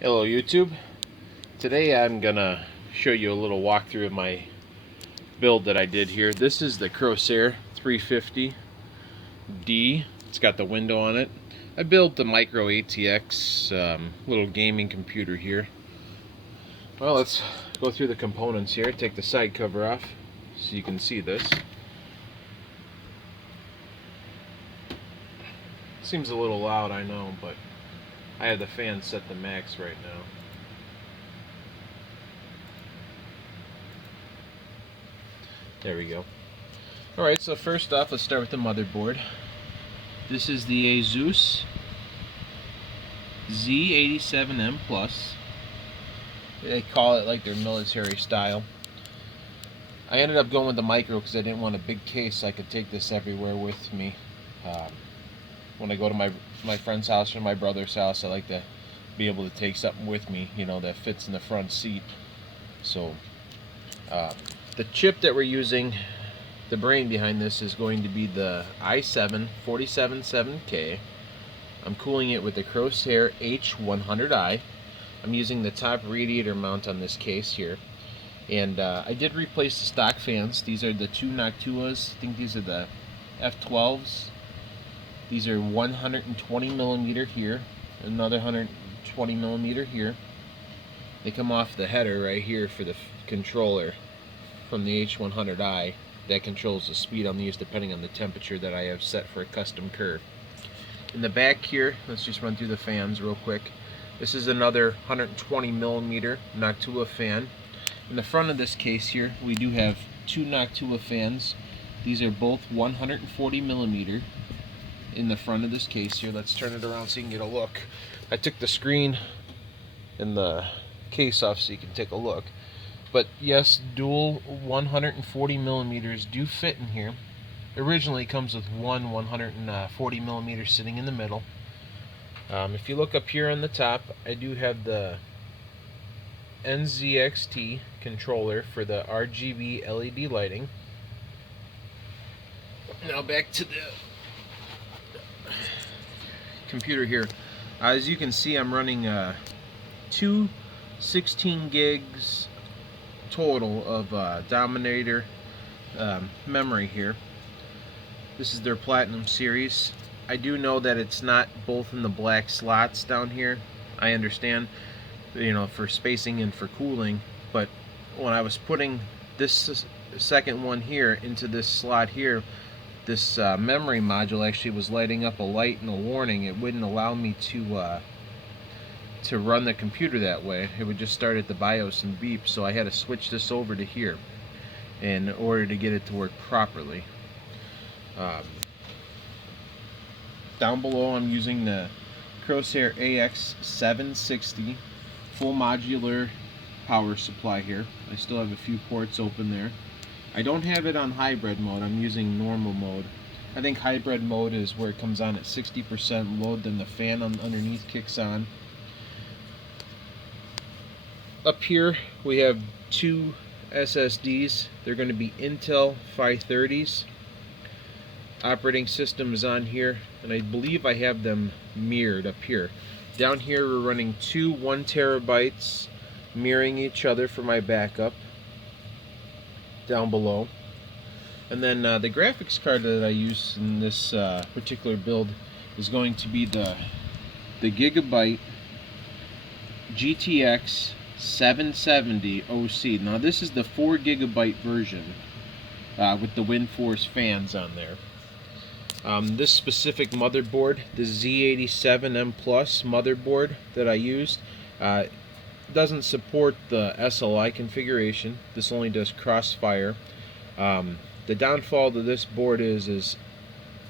Hello YouTube. Today I'm gonna show you a little walkthrough of my build that I did here. This is the Corsair 350D. It's got the window on it. I built the micro ATX little gaming computer here. Well, let's go through the components here. Take the side cover off so you can see this. Seems a little loud, I know, but I have the fan set to max right now. There we go. Alright, so first off, let's start with the motherboard. This is the Asus Z87M-PLUS. They call it like their military style. I ended up going with the micro because I didn't want a big case so I could take this everywhere with me. When I go to my friend's house or my brother's house, I like to be able to take something with me, you know, that fits in the front seat. So the chip that we're using, the brain behind this, is going to be the i7-477K. I'm cooling it with the Corsair H100i. I'm using the top radiator mount on this case here. And I did replace the stock fans. These are the two Noctuas. I think these are the F12s. These are 120 millimeter here, another 120 millimeter here. They come off the header right here for the controller from the H100i that controls the speed on these depending on the temperature that I have set for a custom curve. In the back here, let's just run through the fans real quick. This is another 120 millimeter Noctua fan. In the front of this case here, we do have two Noctua fans. These are both 140 millimeter. In the front of this case here, let's turn it around so you can get a look. I took the screen and the case off so you can take a look. But yes, dual 140 millimeters do fit in here. Originally it comes with one 140 millimeter sitting in the middle. If you look up here on the top, I do have the NZXT controller for the RGB LED lighting. Now back to the computer here. As you can see, I'm running two 16 gigs total of Denominator memory here. This is their Platinum series. I do know that it's not both in the black slots down here. I understand, you know, for spacing and for cooling, but when I was putting this second one here into this slot here, this memory module actually was lighting up a light and a warning. It wouldn't allow me to run the computer that way. It would just start at the BIOS and beep, so I had to switch this over to here in order to get it to work properly. Down below, I'm using the Corsair AX760 full modular power supply here. I still have a few ports open there. I don't have it on hybrid mode. I'm using normal mode. I think hybrid mode is where it comes on at 60% load, then the fan underneath kicks on. Up here we have two SSDs. They're going to be Intel 530s. Operating system is on here, and I believe I have them mirrored up here. Down here we're running two 1 terabytes mirroring each other for my backup down below. And then the graphics card that I use in this particular build is going to be the Gigabyte GTX 770 OC. Now this is the 4 gigabyte version with the WindForce fans on there. This specific motherboard, the Z87M-PLUS motherboard that I used, doesn't support the SLI configuration. This only does crossfire. The downfall to this board is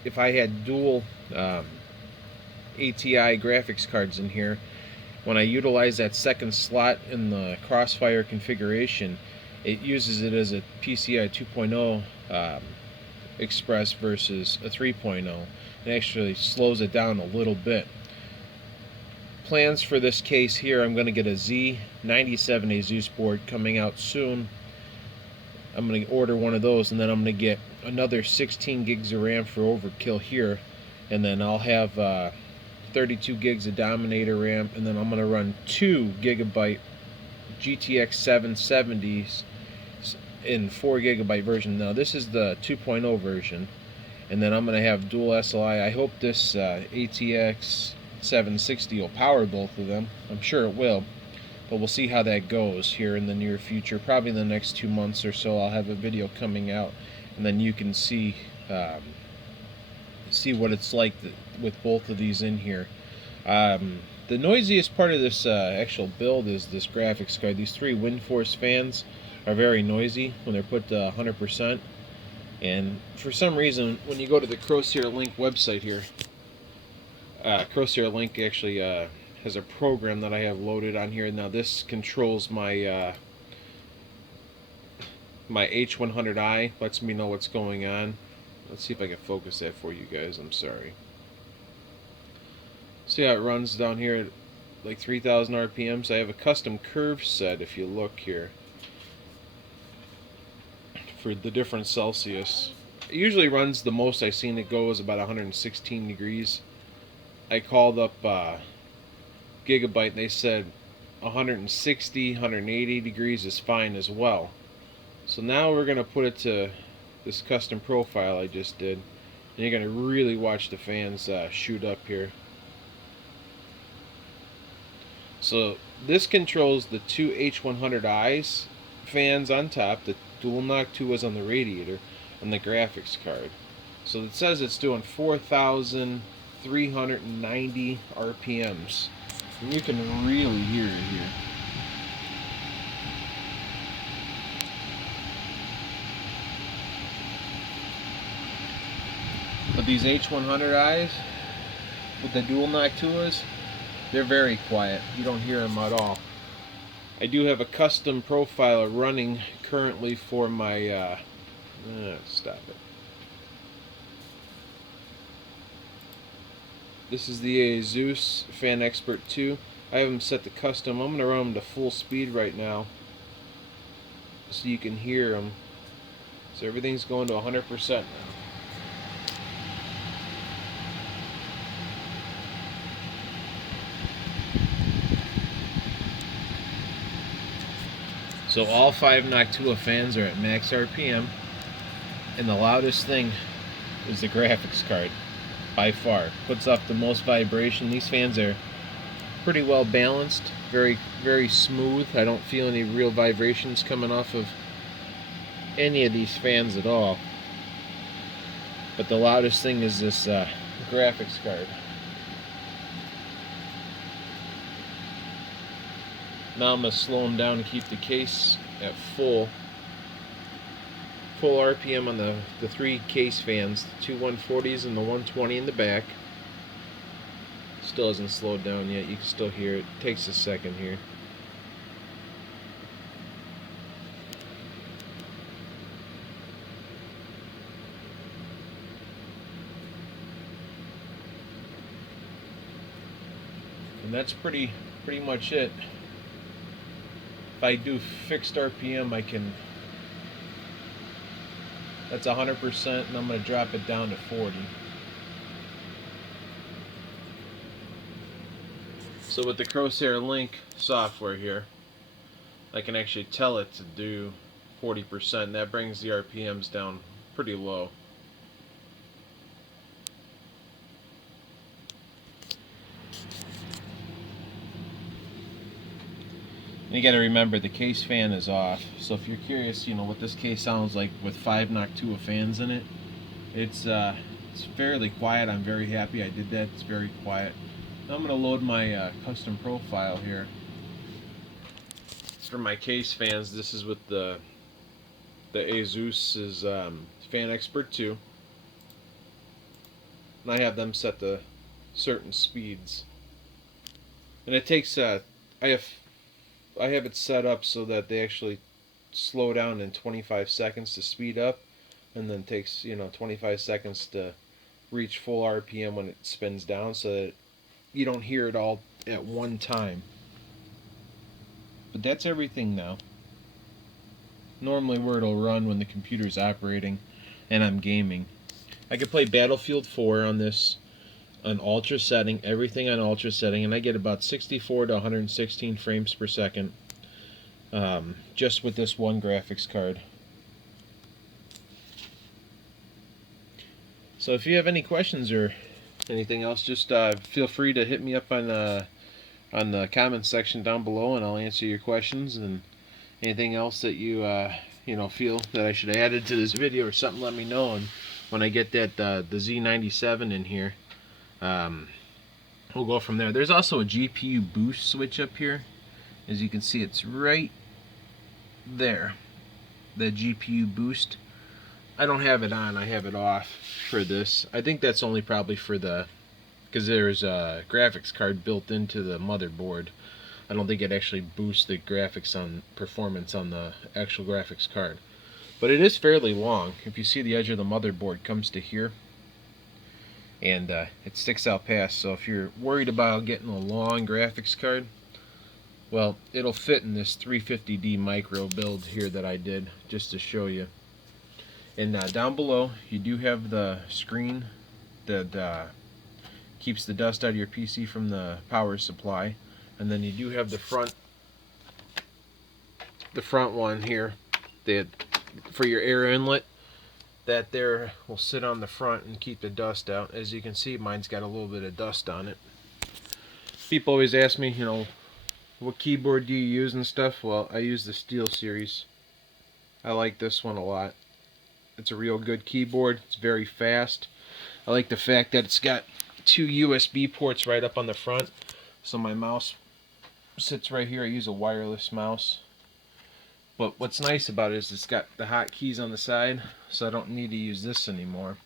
if I had dual ATI graphics cards in here, when I utilize that second slot in the crossfire configuration, it uses it as a PCI 2.0 express versus a 3.0. It actually slows it down a little bit. Plans for this case here, I'm going to get a Z97 Asus board coming out soon. I'm going to order one of those, and then I'm going to get another 16 gigs of RAM for overkill here, and then I'll have 32 gigs of Dominator RAM, and then I'm going to run 2 gigabyte GTX 770s in 4 gigabyte version. Now this is the 2.0 version, and then I'm going to have dual SLI. I hope this ATX 760 will power both of them. I'm sure it will, but we'll see how that goes here in the near future. Probably in the next 2 months or so I'll have a video coming out, and then you can see what it's like with both of these in here. The noisiest part of this actual build is this graphics card. These 3 WindForce fans are very noisy when they're put to 100%. And for some reason, when you go to the Corsair Link website here, Corsair Link actually has a program that I have loaded on here. Now this controls my my H100i, lets me know what's going on. Let's see if I can focus that for you guys. I'm sorry. See how it runs down here at like 3,000 RPMs? I have a custom curve set, if you look here, for the different Celsius. It usually runs, the most I've seen it go is about 116 degrees. I called up Gigabyte and they said 160, 180 degrees is fine as well. So now we're going to put it to this custom profile I just did, and you're going to really watch the fans shoot up here. So this controls the 2 H100i's fans on top, the dual Noctuas on the radiator, and the graphics card. So it says it's doing 4,390 RPMs. And you can really hear it here. But these H100i's with the dual Noctuas, they're very quiet. You don't hear them at all. I do have a custom profile running currently for my stop it. This is the Asus Fan Expert 2. I have them set to custom. I'm going to run them to full speed right now so you can hear them. So everything's going to 100% now. So all 5 Noctua fans are at max RPM, and the loudest thing is the graphics card, by far. Puts up the most vibration. These fans are pretty well balanced, very, very smooth. I don't feel any real vibrations coming off of any of these fans at all. But the loudest thing is this graphics card. Now I'm going to slow them down and keep the case at full RPM on the 3 case fans, the 2 140s and the 120 in the back. Still hasn't slowed down yet. You can still hear it. It takes a second here. And that's pretty much it. If I do fixed RPM, that's 100%, and I'm going to drop it down to 40. So with the Corsair Link software here, I can actually tell it to do 40%, and that brings the RPMs down pretty low. And you got to remember the case fan is off. So if you're curious, what this case sounds like with 5 Noctua fans in it, it's fairly quiet. I'm very happy I did that. It's very quiet. Now I'm going to load my custom profile here. For my case fans, this is with the Asus's Fan Expert 2. And I have them set to certain speeds. And it takes I have it set up so that they actually slow down in 25 seconds to speed up, and then takes 25 seconds to reach full RPM when it spins down, so that you don't hear it all at one time. But that's everything now. Normally where it'll run when the computer's operating and I'm gaming. I could play Battlefield 4 on this on ultra setting, everything on ultra setting, and I get about 64 to 116 frames per second just with this one graphics card. So if you have any questions or anything else, just feel free to hit me up on the comments section down below, and I'll answer your questions. And anything else that you feel that I should add to this video or something, let me know. And when I get that the Z97 in here, we'll go from there. There's also a GPU boost switch up here. As you can see, it's right there, the GPU boost. I don't have it on, I have it off for this. I think that's only probably for because there's a graphics card built into the motherboard. I don't think it actually boosts the graphics on performance on the actual graphics card. But it is fairly long. If you see, the edge of the motherboard comes to here, and it sticks out past. So if you're worried about getting a long graphics card, well, it'll fit in this 350D micro build here that I did, just to show you. And down below, you do have the screen that keeps the dust out of your PC from the power supply. And then you do have the front one here that for your air inlet. That there will sit on the front and keep the dust out. As you can see, mine's got a little bit of dust on it. People always ask me, what keyboard do you use and stuff? Well, I use the Steelseries. I like this one a lot. It's a real good keyboard. It's very fast. I like the fact that it's got 2 USB ports right up on the front. So my mouse sits right here. I use a wireless mouse. But what's nice about it is it's got the hotkeys on the side, so I don't need to use this anymore.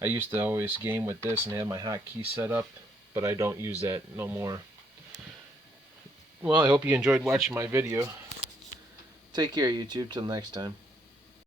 I used to always game with this and have my hotkey set up, but I don't use that no more. Well, I hope you enjoyed watching my video. Take care, YouTube. Till next time.